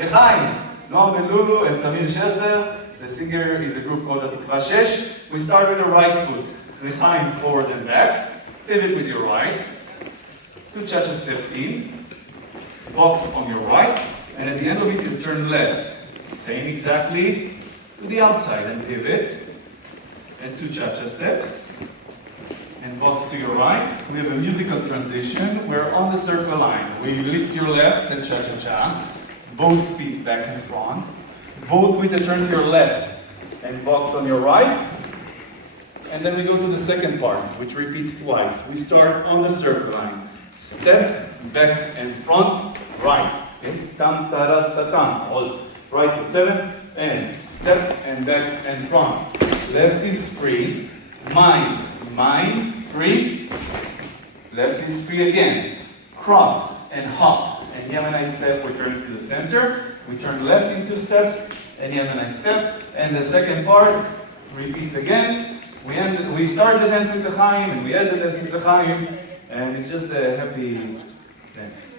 L'chaim, Noam Ben Lulu and Tamir Scherzer. The singer is a group called Atikva Shesh. We start with the right foot. L'chaim, forward and back. Pivot with your right. 2 cha-cha steps in. Box on your right. And at the end of it, you turn left. Same exactly to the outside and pivot. And 2 cha-cha steps. And box to your right. We have a musical transition. We're on the circle line. We lift your left and cha-cha-cha. Both feet back and front. Both with a turn to your left and box on your right. And then we go to the second part, which repeats twice. We start on the circle line. Step, back and front, right. Okay? Tam, ta, ra, ta, tam. Always right foot 7. And step and back and front. Left is free. Mind, free. Left is free again. Cross and hop. And Yemenite step, we turn to the center. We turn left in 2 steps. And Yemenite step. And the second part repeats again. We start the dance with the Chaim, and we end the dance with the Chaim. And it's just a happy dance.